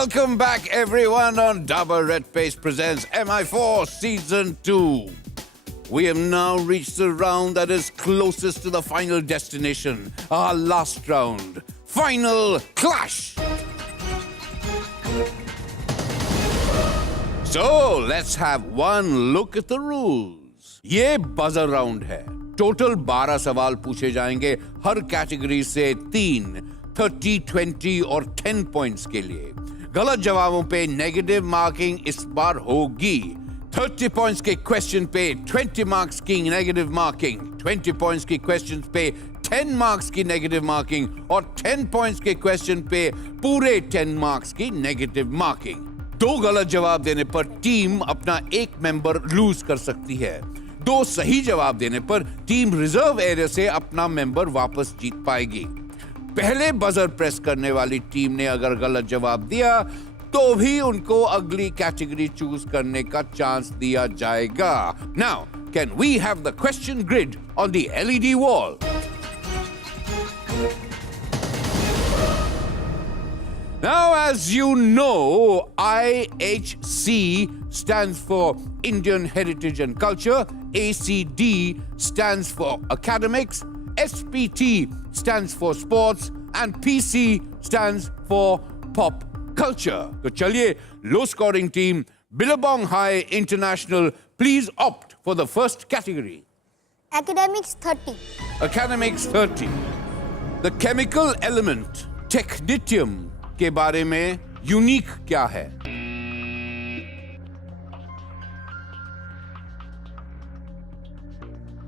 Welcome back, everyone, on Dabur Red Paste presents MI4 Season 2. We have now reached the round that is closest to the final destination, our last round, Final Clash. So, let's have one look at the rules. ये buzzer round है. Total 12 सवाल पूछे जाएंगे हर category से 3, 30, 20 और 10 points के लिए. गलत जवाबों पे नेगेटिव मार्किंग इस बार होगी. 30 पॉइंट्स के क्वेश्चन पे 20 मार्क्स की नेगेटिव मार्किंग, 20 पॉइंट्स की क्वेश्चन पे 10 मार्क्स की नेगेटिव मार्किंग और 10 पॉइंट्स के क्वेश्चन पे पूरे 10 मार्क्स की नेगेटिव मार्किंग. 2 गलत जवाब देने पर टीम अपना एक मेंबर लूज कर सकती है. 2 सही जवाब देने पर टीम रिजर्व एरिया से अपना मेंबर वापस जीत पाएगी. पहले बजर प्रेस करने वाली टीम ने अगर गलत जवाब दिया तो भी उनको अगली कैटेगरी चूज करने का चांस दिया जाएगा. Now can we have the question grid on the LED wall? Now, as you know, IHC stands for Indian Heritage and Culture, ACD stands for Academics, SPT stands for Sports, and PC stands for Pop Culture. So, chaliye, low scoring team, Billabong High International, please opt for the first category. Academics 30. Academics 30. The chemical element, technetium, के बारे में unique क्या है?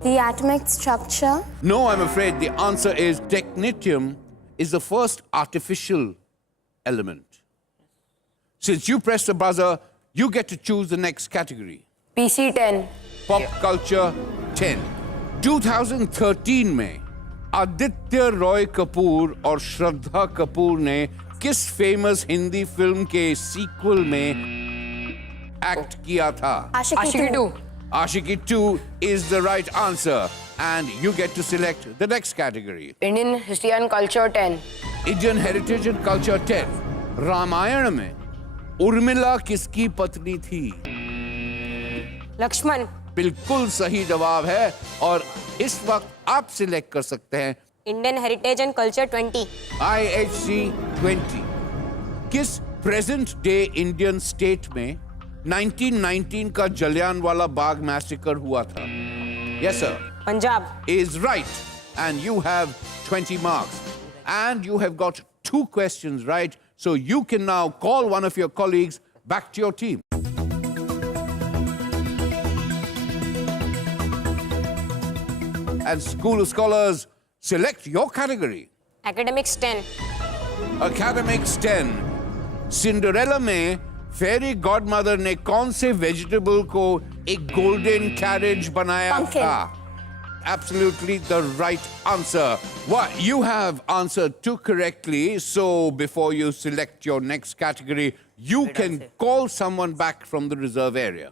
The atomic structure. No, I'm afraid the answer is technetium is the first artificial element. Since you pressed the buzzer, you get to choose the next category. PC 10. Pop culture 10. 2013 में आदित्य रॉय कपूर और श्रद्धा कपूर ने किस famous Hindi film के sequel में act किया था? Ashiki 2. Ashiki 2 is the right answer, and you get to select the next category. Indian History and Culture 10. Indian Heritage and Culture 10. Ramayan में उर्मिला किसकी पत्नी थी? लक्ष्मण. बिल्कुल सही जवाब है और इस वक्त आप सिलेक्ट कर सकते हैं Indian Heritage and Culture 20. IHC 20. किस प्रेजेंट डे इंडियन स्टेट में 1919 का जलियांवाला बाग मैसेकर हुआ था? Yes, sir. Punjab. Is right. And you have 20 marks. And you have got 2 questions right. So you can now call one of your colleagues back to your team. And School of Scholars, select your category. Academics 10. Academics 10. Cinderella में फेरी godmother ने कौन से vegetable को एक golden carriage बनाया था? Absolutely the right answer. What you have answered 2 correctly, so before you select your next category, you can call someone back from the reserve area.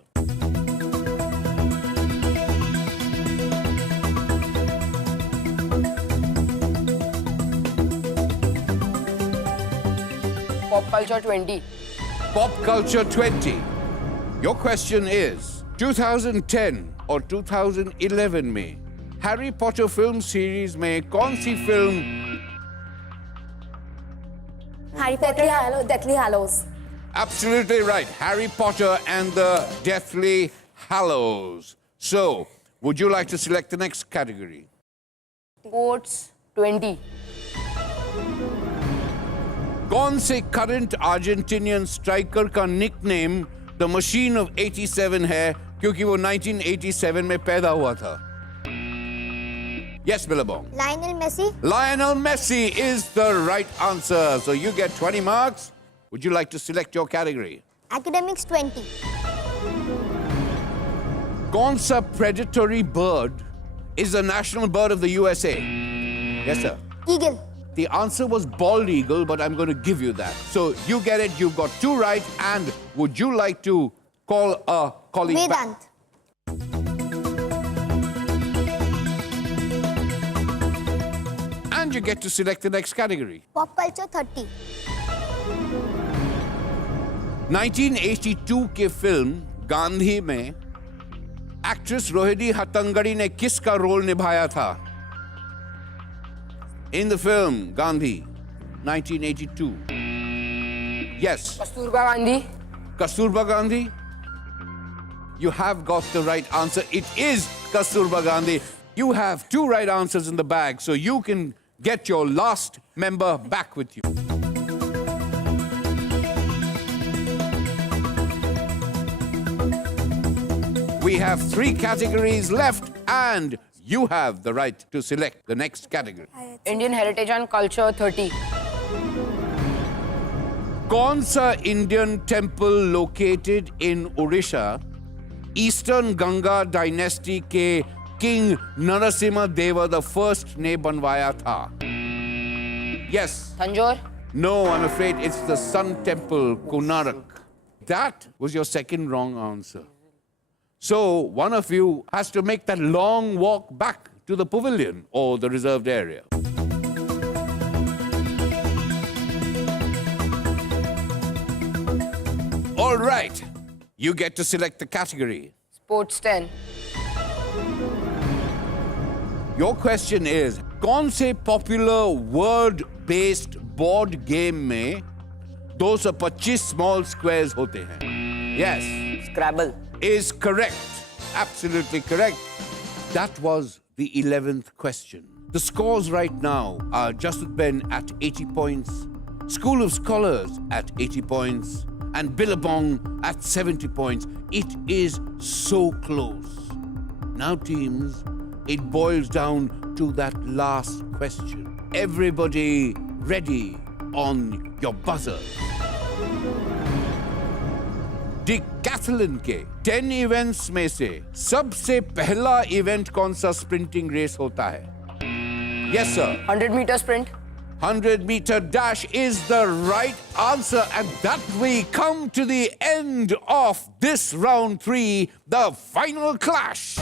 Pop Culture 20. Pop Culture 20. Your question is, 2010 or 2011 में Harry Potter film series में कौन सी film? Harry Potter, Deathly Hallows. Absolutely right. Harry Potter and the Deathly Hallows. So, would you like to select the next category? Sports 20. कौन से current Argentinian striker का nickname the machine of 87 है क्योंकि वो 1987 में पैदा हुआ था? Yes, Billabong. Lionel Messi. Lionel Messi is the right answer. So you get 20 marks. Would you like to select your category? Academics 20. कौन सा predatory bird is the national bird of the USA? Yes, sir. Eagle. The answer was bald eagle, but I'm going to give you that. So you get it. You've got 2 right. And would you like to call a colleague back? Vedant. And you get to select the next category. Pop culture 30. 1982 के film Gandhi में actress Rohini Hattangadi ने किसका role निभाया था? In the film Gandhi, 1982. Yes. Kasturba Gandhi. Kasturba Gandhi? You have got the right answer. It is Kasturba Gandhi. You have 2 right answers in the bag, so you can get your last member back with you. We have 3 categories left, and you have the right to select the next category. Indian heritage and culture 30. कौन सा Indian temple located in Orissa eastern Ganga dynasty के king Narasimha Deva the first ने बनवाया था? Yes. Tanjore. No, I am afraid it's the sun temple Konark. That was your second wrong answer. So one of you has to make that long walk back to the pavilion or the reserved area. All right, you get to select the category. Sports 10. Your question is, कौन से popular word-based board game में 225 small squares होते हैं? Yes. Scrabble. Is correct. Absolutely correct. That was the 11th question. The scores right now are Jasut Ben at 80 points, School of Scholars at 80 points, and Billabong at 70 points. It is so close. Now, teams, it boils down to that last question. Everybody ready on your buzzer. डिकैथलन के 10 events में से सबसे पहला event कौन सा sprinting race होता है? Yes sir. 100 meter sprint. 100-meter dash is the right answer, and that we come to the end of this round 3, the final clash.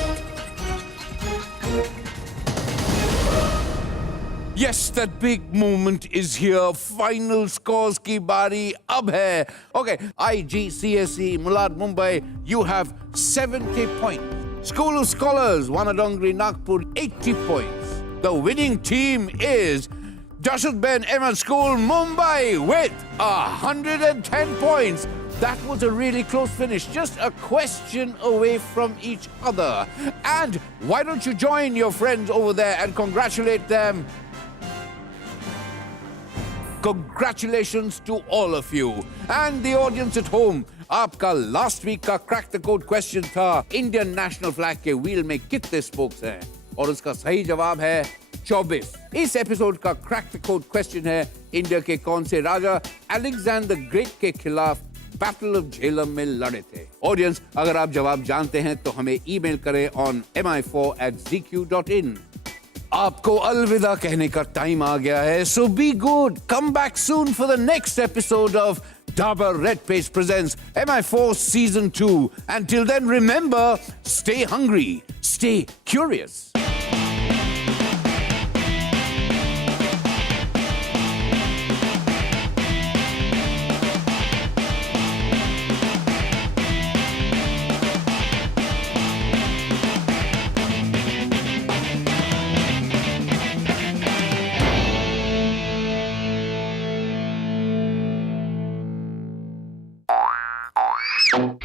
Yes, that big moment is here. Final scores की बारी अब है. Okay, IGCSE Mulad Mumbai, you have 70 points. School of Scholars, Wanadongri Nagpur, 80 points. The winning team is Jasut Ben Ahmed School Mumbai with 110 points. That was a really close finish, just a question away from each other. And why don't you join your friends over there and congratulate them? Congratulations to all of you and the audience at home. आपका last week का crack the code question था Indian national flag के wheel में कितने spokes हैं, और उसका सही जवाब है 24. इस एपिसोड का crack the code question है इंडिया के कौन से राजा अलेक्जेंडर ग्रेट के खिलाफ बैटल ऑफ झेलम में लड़े थे? ऑडियंस, अगर आप जवाब जानते हैं तो हमें ईमेल करें on mi4@zq.in. आपको अलविदा कहने का टाइम आ गया है, so be good. Come back soon for the next episode of Dabur Red Paste presents MI4 Season 2. Until then, remember, stay hungry, stay curious. You